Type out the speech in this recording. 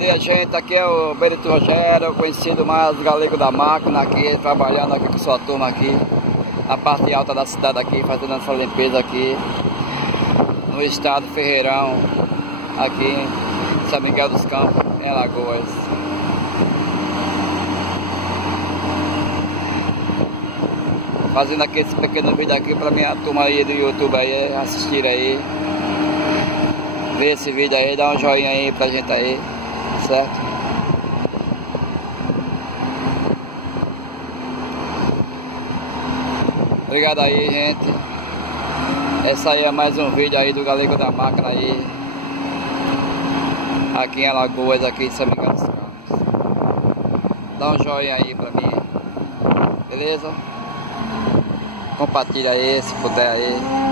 dia, gente. Aqui é o Benito Rogério, conhecido mais Galego da Máquina, aqui, trabalhando aqui com sua turma aqui, na parte alta da cidade aqui, fazendo essa limpeza aqui, no estado Ferreirão, aqui em São Miguel dos Campos, em Alagoas. Fazendo aqui esse pequeno vídeo aqui pra minha turma aí do YouTube aí, assistir aí. Ver esse vídeo aí, dá um joinha aí pra gente aí, certo? Obrigado aí, gente. Essa aí é mais um vídeo aí do Galego da Máquina aí, aqui em Alagoas, aqui em São Miguel dos Campos. Dá um joinha aí pra mim, beleza? Compartilha aí, se puder aí.